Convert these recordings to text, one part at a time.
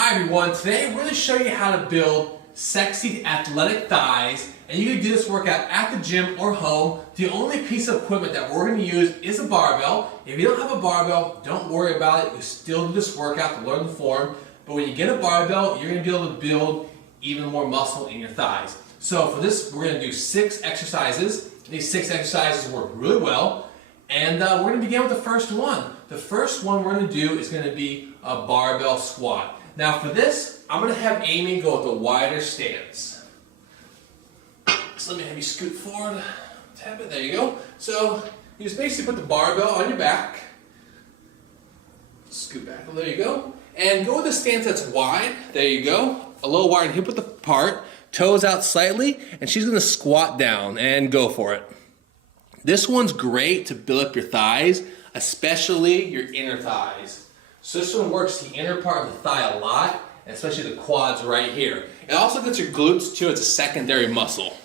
Hi everyone, today we're going to show you how to build sexy athletic thighs, and you can do this workout at the gym or home. The only piece of equipment that we're going to use is a barbell. If you don't have a barbell, don't worry about it. You still do this workout to learn the form, but when you get a barbell, you're going to be able to build even more muscle in your thighs. So for this, we're going to do 6 exercises. These 6 exercises work really well, and we're going to begin with the first one. The first one we're going to do is going to be a barbell squat. Now for this, I'm going to have Amy go with a wider stance. So let me have you scoot forward, tap it, there you go. So you just basically put the barbell on your back, scoot back, there you go, and go with a stance that's wide, there you go, a little wider, hip width apart, toes out slightly, and she's going to squat down and go for it. This one's great to build up your thighs, especially your inner thighs. So this one works the inner part of the thigh a lot, and especially the quads right here. It also gets your glutes too, it's a secondary muscle.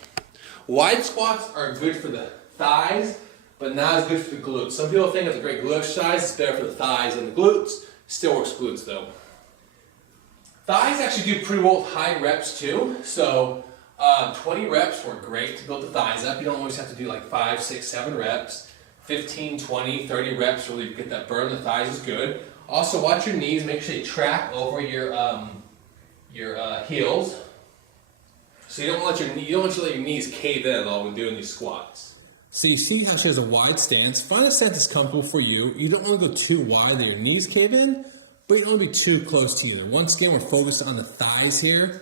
Wide squats are good for the thighs, but not as good for the glutes. Some people think it's a great glute exercise, it's better for the thighs than the glutes. Still works glutes though. Thighs actually do pretty well with high reps too, so 20 reps work great to build the thighs up. You don't always have to do like 5, 6, 7 reps. 15, 20, 30 reps really get that burn in the thighs is good. Also watch your knees, make sure they track over your heels. So you don't want to let your knees cave in at all when doing these squats. So you see how she has a wide stance. Find a stance that's comfortable for you. You don't want to go too wide that your knees cave in, but you don't want to be too close to either. Once again, we're focused on the thighs here.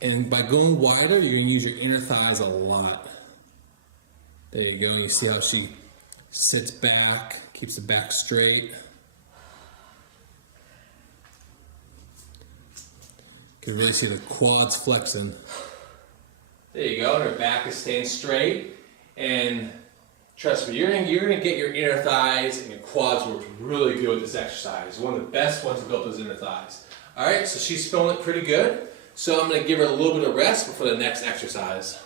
And by going wider, you're going to use your inner thighs a lot. There you go. And you see how she sits back, keeps the back straight. You can really see the quads flexing. There you go. And her back is staying straight. And trust me, you're gonna get your inner thighs and your quads work really good with this exercise. It's one of the best ones to build those inner thighs. All right, so she's feeling it pretty good. So I'm gonna give her a little bit of rest before the next exercise.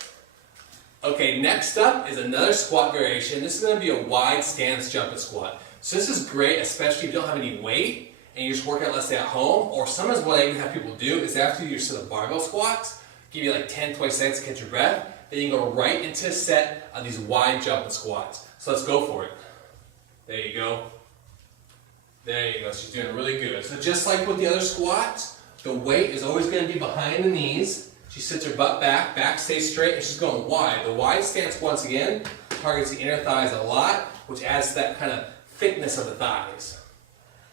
Okay, next up is another squat variation. This is gonna be a wide stance jumping squat. So this is great, especially if you don't have any weight and you just work out, let's say at home, or sometimes what I even have people do is after you set of barbell squats, give you like 10, 20 seconds to catch your breath, then you can go right into a set of these wide jumping squats. So let's go for it. There you go. There you go, she's doing really good. So just like with the other squats, the weight is always gonna be behind the knees. She sits her butt back, back stays straight, and she's going wide. The wide stance, once again, targets the inner thighs a lot, which adds to that kind of thickness of the thighs.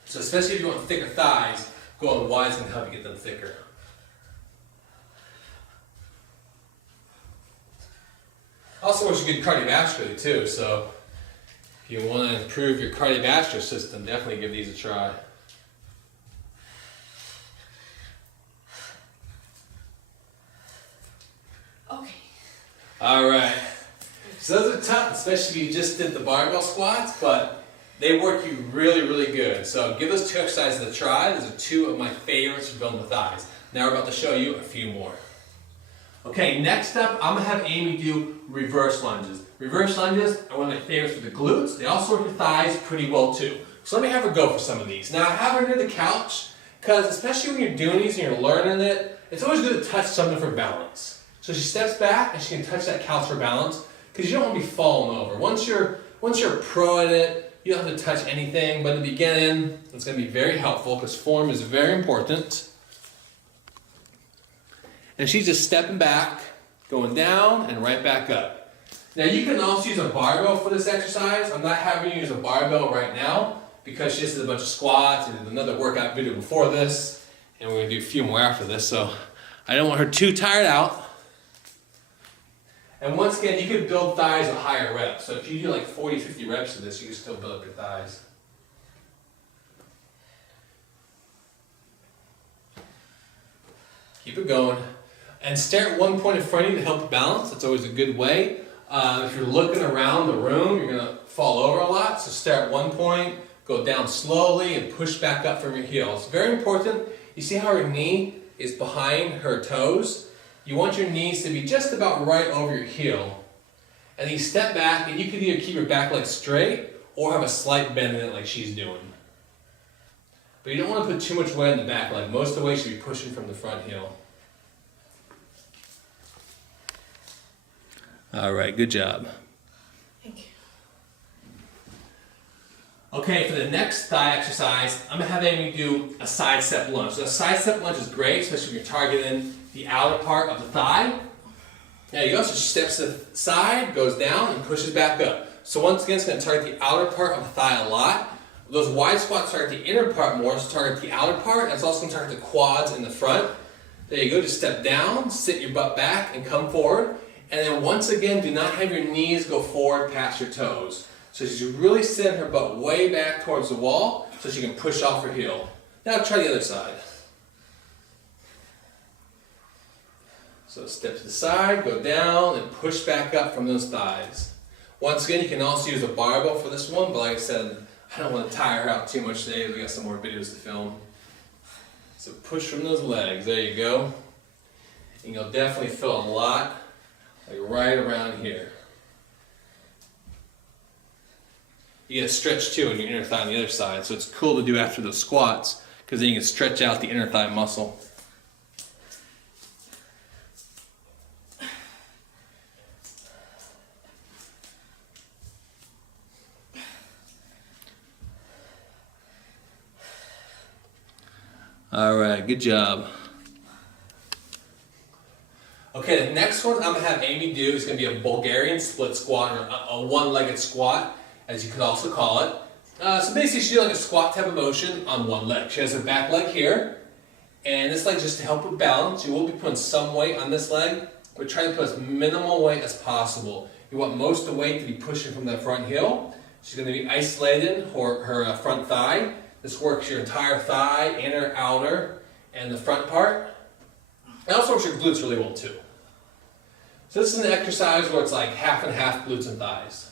So especially if you want thicker thighs, going wide is going to help you get them thicker. Also works good cardiovascularly too, so if you want to improve your cardiovascular system, definitely give these a try. Okay. Alright, so those are tough, especially if you just did the barbell squats, but they work you really, really good. So give those 2 exercises a try. Those are 2 of my favorites for building the thighs. Now we're about to show you a few more. Okay, next up, I'm going to have Amy do reverse lunges. Reverse lunges are one of my favorites for the glutes. They also work the thighs pretty well too. So let me have her go for some of these. Now I have her near the couch, because especially when you're doing these and you're learning it, it's always good to touch something for balance. So she steps back and she can touch that couch for balance, because you don't want to be falling over. Once you're a pro at it, you don't have to touch anything, but in the beginning, it's going to be very helpful because form is very important. And she's just stepping back, going down, and right back up. Now you can also use a barbell for this exercise. I'm not having you use a barbell right now because she just did a bunch of squats and did another workout video before this, and we're going to do a few more after this, so I don't want her too tired out. And once again, you could build thighs with higher reps. So if you do like 40, 50 reps of this, you can still build up your thighs. Keep it going. And stare at one point in front of you to help balance. That's always a good way. If you're looking around the room, you're going to fall over a lot. So stare at one point, go down slowly, and push back up from your heels. Very important. You see how her knee is behind her toes? You want your knees to be just about right over your heel. And then you step back, and you can either keep your back leg straight or have a slight bend in it like she's doing. but you don't want to put too much weight on the back leg. Most of the weight should be pushing from the front heel. All right, good job. Thank you. Okay, for the next thigh exercise, I'm gonna have Amy do a side step lunge. So a side step lunge is great, especially if you're targeting the outer part of the thigh. There you go, so she steps to the side, goes down, and pushes back up. So once again, it's gonna target the outer part of the thigh a lot. Those wide squats target the inner part more, so target the outer part, and it's also gonna target the quads in the front. There you go, just step down, sit your butt back, and come forward. And then once again, do not have your knees go forward past your toes. So she should really send her butt way back towards the wall so she can push off her heel. Now try the other side. So step to the side, go down, and push back up from those thighs. Once again, you can also use a barbell for this one, but like I said, I don't want to tire her out too much today. We got some more videos to film. So push from those legs. There you go. And you'll definitely feel a lot, like right around here. You get a stretch too in your inner thigh on the other side, so it's cool to do after those squats because then you can stretch out the inner thigh muscle. All right, good job. Okay, the next one I'm gonna have Amy do is gonna be a Bulgarian split squat, or a one-legged squat, as you could also call it. So basically she does like a squat type of motion on one leg. She has her back leg here, and this leg just to help with balance. You will be putting some weight on this leg, but try to put as minimal weight as possible. You want most of the weight to be pushing from the front heel. She's gonna be isolating her front thigh. This works your entire thigh, inner, outer, and the front part. It also works your glutes really well too. So this is an exercise where it's like half and half glutes and thighs.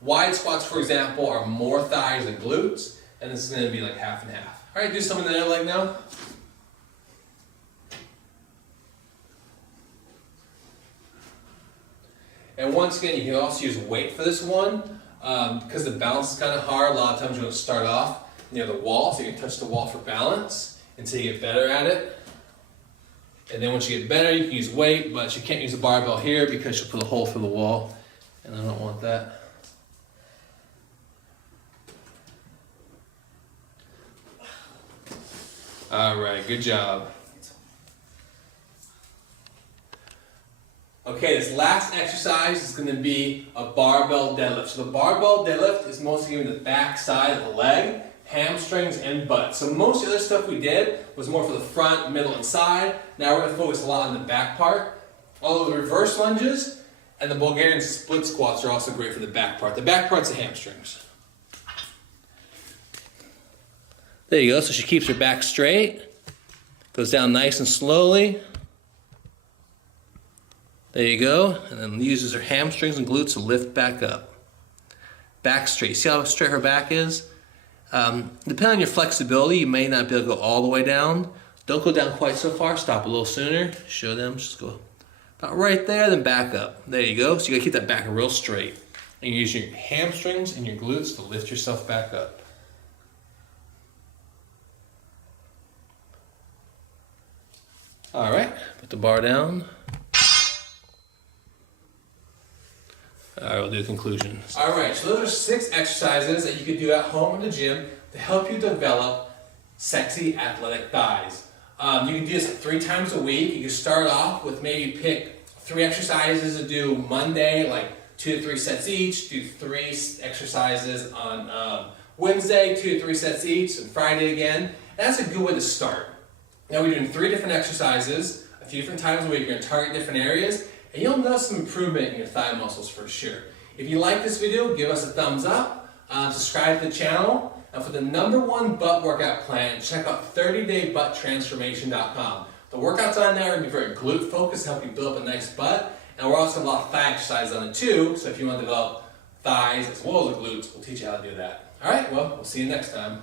Wide squats, for example, are more thighs than glutes, and this is going to be like half and half. All right, do some on the other leg now. And once again, you can also use weight for this one because the balance is kind of hard. A lot of times you're going to start off near the wall, so you can touch the wall for balance until you get better at it. And then once you get better, you can use weight, but you can't use a barbell here because you'll put a hole through the wall, and I don't want that. All right, good job. Okay, this last exercise is going to be a barbell deadlift. So the barbell deadlift is mostly giving the back side of the leg, hamstrings, and butt. So most of the other stuff we did was more for the front, middle, and side. Now we're going to focus a lot on the back part. Although the reverse lunges and the Bulgarian split squats are also great for the back part. The back part's the hamstrings. There you go. So she keeps her back straight, goes down nice and slowly. There you go. And then uses her hamstrings and glutes to lift back up. Back straight. See how straight her back is? Depending on your flexibility, you may not be able to go all the way down. Don't go down quite so far. Stop a little sooner. Show them. Just go about right there, then back up. There you go. So you gotta keep that back real straight. And you're using your hamstrings and your glutes to lift yourself back up. All right, put the bar down. All right, we'll do the conclusion. All right, so those are 6 exercises that you could do at home in the gym to help you develop sexy athletic thighs. You can do this 3 times a week. You can start off with maybe pick 3 exercises to do Monday, like 2 to 3 sets each. Do 3 exercises on Wednesday, 2 to 3 sets each, and Friday again. And that's a good way to start. Now we're doing 3 different exercises, a few different times a week. You're going to target different areas, and you'll notice some improvement in your thigh muscles for sure. If you like this video, give us a thumbs up, subscribe to the channel, and for the #1 butt workout plan, check out 30daybutttransformation.com. The workouts on there are going to be very glute focused, help you build up a nice butt, and we're also going to have a lot of thigh exercises on it too, so if you want to develop thighs as well as the glutes, we'll teach you how to do that. Alright, well, we'll see you next time.